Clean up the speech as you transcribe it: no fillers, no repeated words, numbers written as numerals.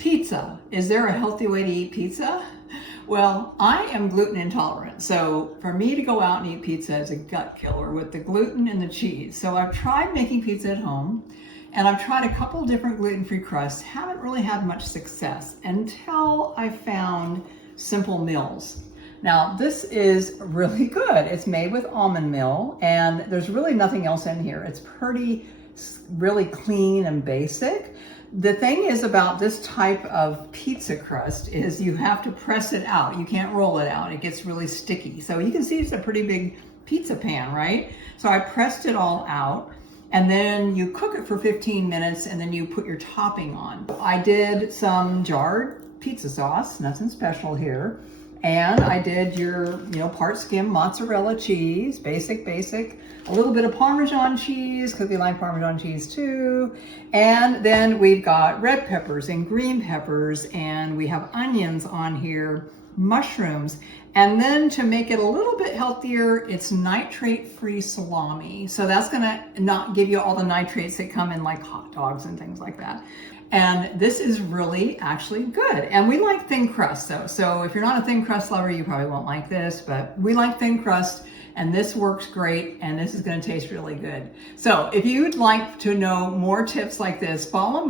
Pizza. Is there a healthy way to eat pizza? Well, I am gluten intolerant, so for me to go out and eat pizza is a gut killer with the gluten and the cheese. So I've tried making pizza at home, and I've tried a couple different gluten-free crusts. Haven't really had much success until I found Simple Mills. Now, this is really good. It's made with almond meal, and there's really nothing else in here. It's really clean and basic. The thing is about this type of pizza crust is you have to press it out. You can't roll it out. It gets really sticky. So you can see it's a pretty big pizza pan, right? So I pressed it all out, and then you cook it for 15 minutes, and then you put your topping on. I did some jarred pizza sauce, nothing special here. And I did your, part skim mozzarella cheese, basic, a little bit of Parmesan cheese, because we like Parmesan cheese too. And then we've got red peppers and green peppers, and we have onions on here, mushrooms. And then to make it a little bit healthier, it's nitrate-free salami. So that's gonna not give you all the nitrates that come in like hot dogs and things like that. And this is really actually good. And we like thin crust though. So if you're not a thin crust lover, you probably won't like this, but we like thin crust, and this works great, and this is gonna taste really good. So if you'd like to know more tips like this, follow me.